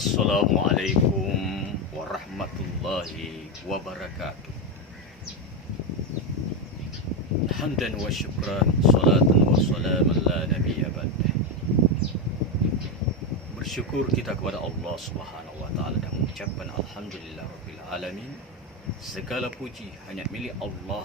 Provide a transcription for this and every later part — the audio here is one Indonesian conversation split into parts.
Assalamualaikum warahmatullahi wabarakatuh. Hamdan wa syukran, salatan wa salaman la nabiyya ba'dah. Bersyukur kita kepada Allah Subhanahu wa taala dan mengucapkan alhamdulillah rabbil alamin. Segala puji hanya milik Allah,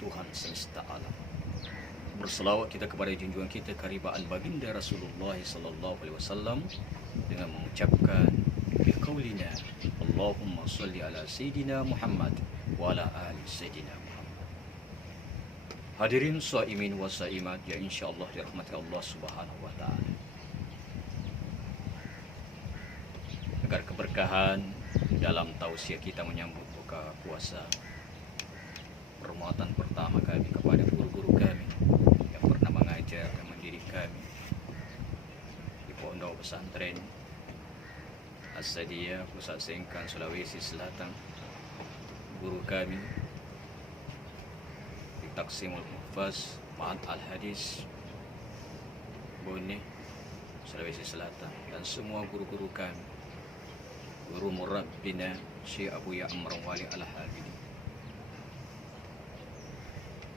Tuhan semesta alam. Berselawat kita kepada junjungan kita karibaan baginda Rasulullah sallallahu alaihi wasallam dengan mengucapkan biqaulina Allahumma shalli ala sayyidina Muhammad wa ala ali sayyidina Muhammad. Hadirin shaimin wa shaimat ya insyaallah dirahmati Allah Subhanahu wa taala. Agar keberkahan dalam tausiah kita menyambut buka puasa, permohonan pertama kami kepada guru-guru kami yang pernah mengajar dan mendidik kami di Pondok Pesantren As-Sadiyah, Pusat Sengkang, Sulawesi Selatan. Guru kami di Taksimul Muhfaz Ma'ad Al-Hadis Bone, Sulawesi Selatan, dan semua guru-guru kami, guru murabbina Syekh Abu Ya'mar Wali Al-Habidi.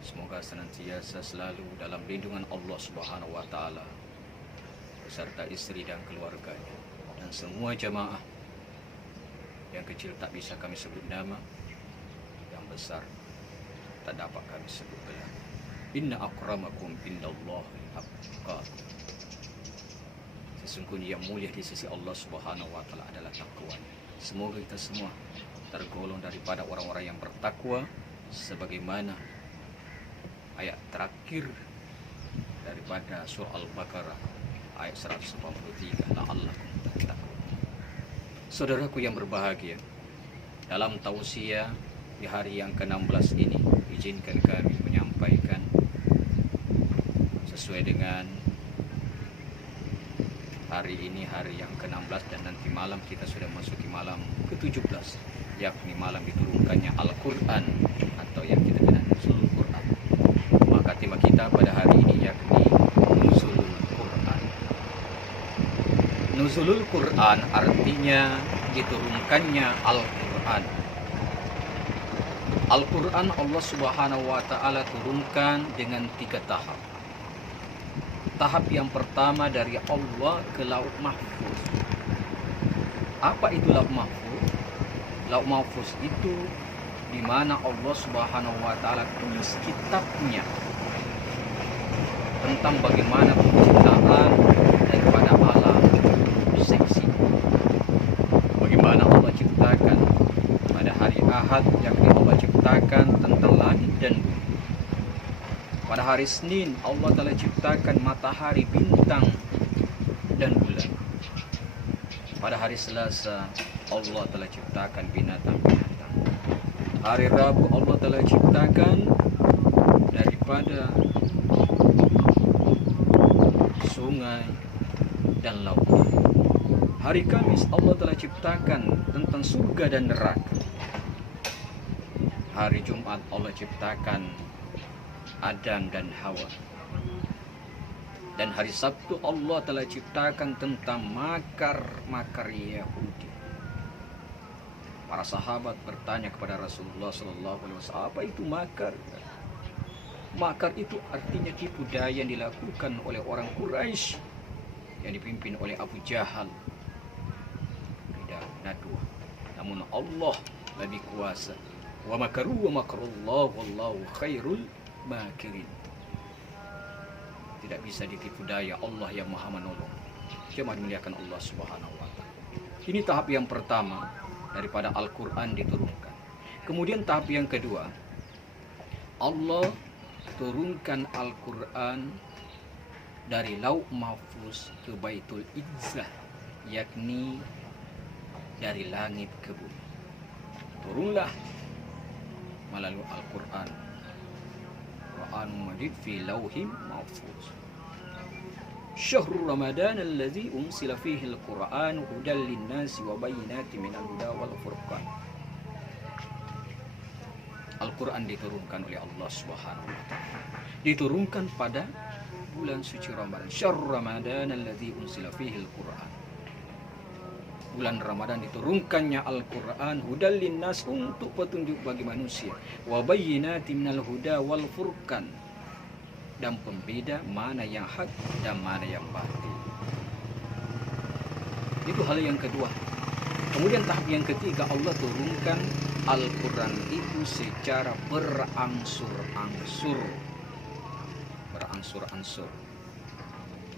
Semoga senantiasa selalu dalam lindungan Allah Subhanahu wa taala beserta istri dan keluarganya, dan semua jamaah yang kecil tak bisa kami sebut nama, yang besar tak dapat kami sebut gelar. Inna akramakum indallahi atqakum. Sesungguhnya yang mulia di sisi Allah Subhanahu wa taala adalah takwa. Semoga kita semua tergolong daripada orang-orang yang bertakwa sebagaimana ayat terakhir daripada surah Al-Baqarah ayat 183, la'allakum tattaqun. Saudaraku yang berbahagia, dalam tausiah di hari yang ke-16 ini, izinkan kami menyampaikan sesuai dengan hari ini hari yang ke-16, dan nanti malam kita sudah masuki malam ke-17, yakni malam diturunkannya Al-Quran atau yang kita kenal Nuzulul Quran. Maka tema kita pada hari ini yakni Nuzulul Quran. Nuzulul Quran artinya diturunkannya Al-Quran. Al-Quran Allah Subhanahu wa taala turunkan dengan 3 tahap. Tahap yang pertama dari Allah ke Lauh Mahfuz. Apa itu Lauh Mahfuz? Lauh Mahfuz itu di mana Allah Subhanahu wa taala tulis kitabnya tentang bagaimana penciptaan daripada alam seksi. Bagaimana Allah ciptakan pada hari Ahad, yakni Allah ciptakan tentang langit dan bumi. Pada hari Senin Allah telah ciptakan matahari, bintang, dan bulan. Pada hari Selasa Allah telah ciptakan binatang-binatang. Hari Rabu Allah telah ciptakan daripada sungai dan laut. Hari Kamis Allah telah ciptakan tentang surga dan neraka. Hari Jumat Allah ciptakan Adam dan Hawa. Dan hari Sabtu Allah telah ciptakan tentang makar-makar Yahudi. Para sahabat bertanya kepada Rasulullah sallallahu alaihi wasallam, apa itu makar? Makar itu artinya tipu daya yang dilakukan oleh orang Quraisy yang dipimpin oleh Abu Jahal. Tidak nadwa. Namun Allah lebih kuasa. Wa makaru wa makarullah wallahu khairul makirin. Tidak bisa ditipu daya Allah yang Maha Menolong. Jemaah dimuliakan Allah Subhanahu wa taala. Ini tahap yang pertama daripada Al-Quran diturunkan. Kemudian tahap yang kedua, Allah turunkan Al-Quran dari Lauh Mahfuz ke Baitul Izzah, yakni dari langit ke bumi. Turunlah melalui Al-Quran. Quran Majid fi Lauhim Mahfuz. Syahrul Ramadan alladzi unsila fihi al-Quran hudal lin-nasi wa bayyinatin minal huda wal furqan. Al-Quran diturunkan oleh Allah Subhanahu wa taala. Diturunkan pada bulan suci Ramadan. Syahrul Ramadan alladzi unsila fihi al-Quran. bulan Ramadan diturunkannya Al-Quran hudal linnas, untuk petunjuk bagi manusia, wa bayyinatin minal huda wal furqan, dan pembeda mana yang hak dan mana yang batil. Itu hal yang kedua. Kemudian tahap yang ketiga, Allah turunkan Al-Quran itu secara berangsur-angsur.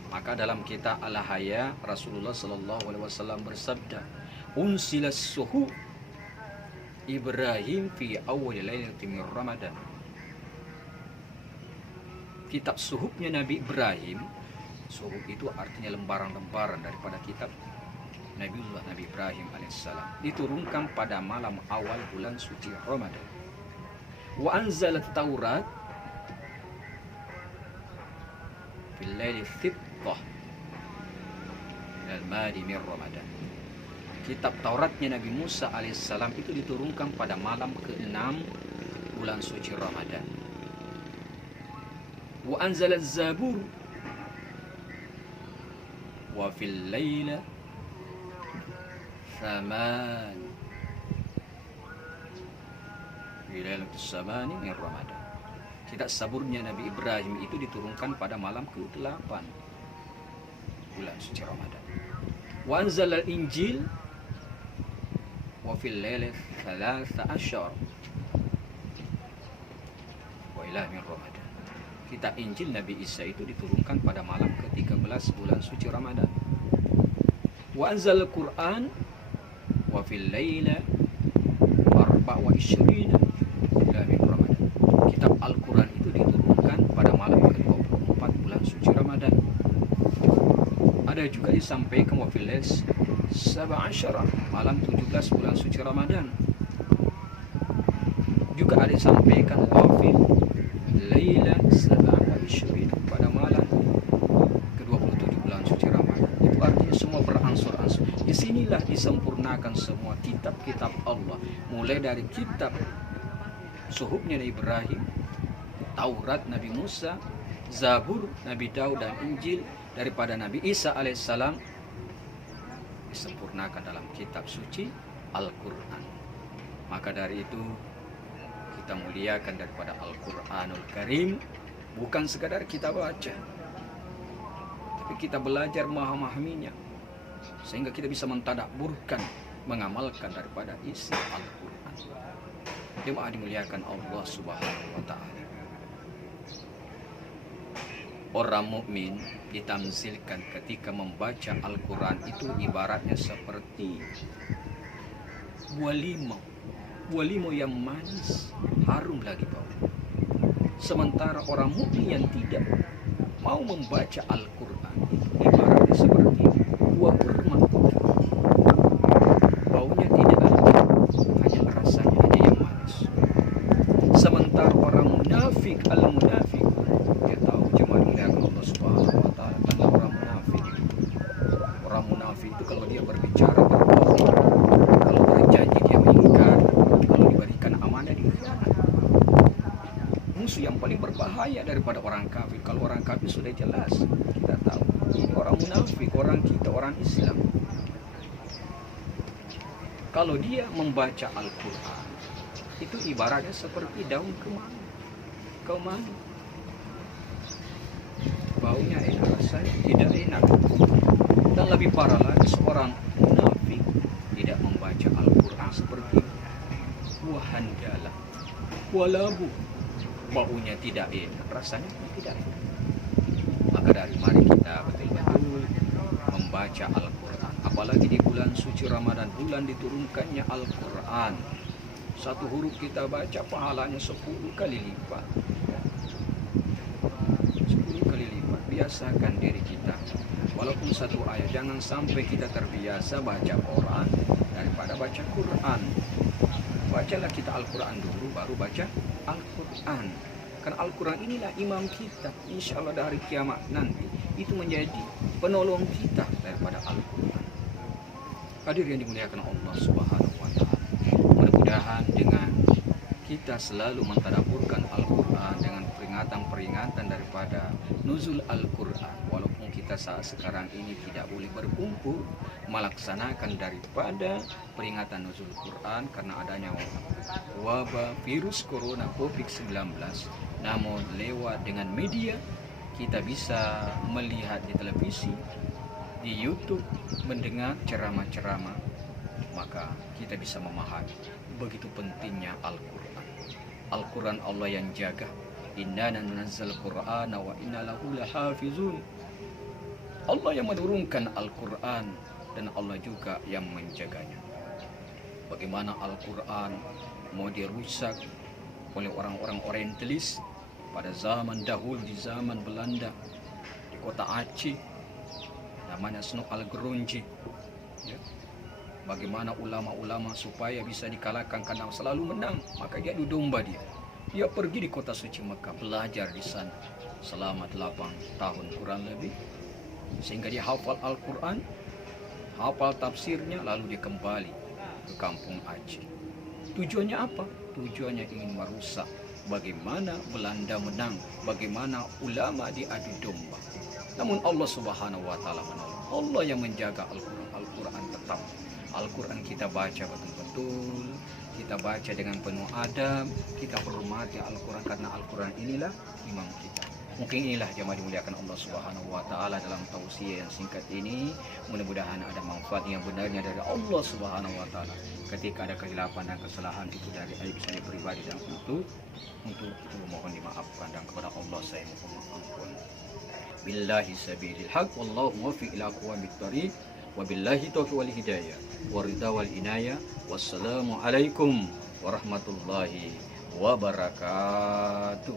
Maka dalam kitab Al-Haya, Rasulullah SAW bersabda, unsilas suhu Ibrahim fi awal lailatin min Ramadan. Kitab suhufnya Nabi Ibrahim, suhuf itu artinya lembaran-lembaran daripada kitab Nabiullah Nabi Ibrahim alaihissalam, diturunkan pada malam awal bulan suci Ramadan. Wa anzalat Taurat fil laili thittah minal madi min Ramadan. Kitab Tauratnya Nabi Musa alaihissalam itu diturunkan pada malam ke-6 bulan suci Ramadan. Wa anzalat Zabur wa fil laila Saman Bilailatul Samani min Ramadan. Kitab Saburnya Nabi Ibrahim itu diturunkan pada malam ke-8 bulan suci Ramadan. Wa anzalal Injil wa fil lailati 13 wa ila min Ramadan. Kitab Injil Nabi Isa itu diturunkan pada malam ke-13 bulan suci Ramadan. Wa anzal Quran wa fil laila 24 ila min Ramadan. Kitab Al-Quran itu diturunkan pada malam ke-24 bulan suci Ramadan. Ada juga disampaikan wa fil lail 17 malam 17 bulan suci Ramadan. Juga ada disampaikan wa fil laila 27 pada malam ke-27 bulan suci Ramadan. Itu artinya semua berangsur-angsur. Disinilah disempurnakan semua kitab-kitab Allah, mulai dari kitab suhufnya Nabi Ibrahim, Taurat Nabi Musa, Zabur Nabi Daud, dan Injil daripada Nabi Isa alaihissalam, disempurnakan dalam kitab suci Al-Quran. Maka dari itu kita muliakan daripada Al-Quranul Karim, bukan sekadar kita baca, tapi kita belajar memahaminya, sehingga kita bisa mentadabburkan, mengamalkan daripada isi Al-Quran. Jemaah dimuliakan Allah Subhanahu wa Ta'ala. Orang mukmin ditamzilkan ketika membaca Al-Quran itu ibaratnya seperti buah limau yang manis, harum lagi bau. Sementara orang mukmin yang tidak mau membaca Al-Quran itu ibaratnya seperti buah kurma, baunya tidak ada, hanya rasanya aja yang manis. Sementara orang munafik, al-munafik, dia tahu jemaah dimuliakan Allah Subhanahu wa Ta'ala, tentang orang munafik. Orang munafik itu kalau dia berbicara berbohong, kalau berjanji dia mengingkar, kalau diberikan amanah dia khianat. Musuh yang paling berbahaya daripada orang kafir. Kalau orang kafir sudah jelas, kita tahu ini orang munafik, orang kita, orang Islam. Kalau dia membaca Al-Quran, itu ibaratnya seperti daun kemangi. Baunya enak, rasanya tidak enak. Dan lebih parah lagi, seorang munafik tidak membaca Al-Quran seperti buah handala, buah labu. Baunya tidak enak, rasanya tidak enak. Maka dari mari kita betul-betul membaca Al-Quran. Apalagi di bulan suci Ramadan, bulan diturunkannya Al-Quran. Satu huruf kita baca pahalanya 10 kali lipat. 10 kali lipat. Biasakan diri kita, walaupun satu ayat, jangan sampai kita terbiasa baca Quran daripada baca Quran. Bacalah kita Al-Quran dulu, baru baca Al-Quran. Karena Al-Quran inilah imam kita. Insya Allah dari kiamat nanti itu menjadi penolong kita daripada Al-Quran. Hadir yang dimuliakan Allah Subhanahu wa Ta'ala, mudah-mudahan dengan kita selalu mentadabburkan Al-Quran, Quran, dengan peringatan-peringatan daripada nuzul Al-Quran. Walaupun kita saat sekarang ini tidak boleh berkumpul melaksanakan daripada peringatan nuzul Quran karena adanya wabah virus corona COVID-19, namun lewat dengan media kita bisa melihat di televisi, di YouTube, mendengar ceramah-ceramah, maka kita bisa memahami begitu pentingnya Al-Quran. Al-Quran Allah yang jaga. Inna nazzal Qur'ana wa inna lahu lahafizun. Allah yang menurunkan Al-Quran dan Allah juga yang menjaganya. Bagaimana Al-Quran mau dirusak oleh orang-orang orientalis pada zaman dahulu, di zaman Belanda, di kota Aceh, namanya Sno Algeronji, ya. Bagaimana ulama-ulama supaya bisa dikalahkan karena selalu menang, maka dia adu domba dia. Dia pergi di kota suci Mekah, belajar di sana selama 8 tahun kurang lebih, sehingga dia hafal Al-Quran, hafal tafsirnya, lalu dia kembali ke kampung Aceh. Tujuannya apa? Tujuannya ingin merusak bagaimana Belanda menang, bagaimana ulama diadu domba. Namun Allah Subhanahu wa taala menolong. Allah yang menjaga Al-Quran. Al-Quran tetap. Al-Quran kita baca betul-betul, kita baca dengan penuh adab, kita hormati Al-Quran karena Al-Quran inilah imam kita. Mungkin inilah jemaah dimuliakan Allah Subhanahu wa taala dalam tausiah yang singkat ini. Mudah-mudahan ada manfaat yang benarnya dari Allah Subhanahu wa taala. Ketika ada kesilapan dan kesalahan itu dari aib saya pribadi dan untuk itu mohon dimaafkan, dan kepada Allah saya mohon ampun. Billahi sabilil haq wallahu muwaffiq ila aqwamit thariq. Wabillahi taufiq wal hidayah waridha wal inayah. Wassalamu alaikum warahmatullahi wabarakatuh.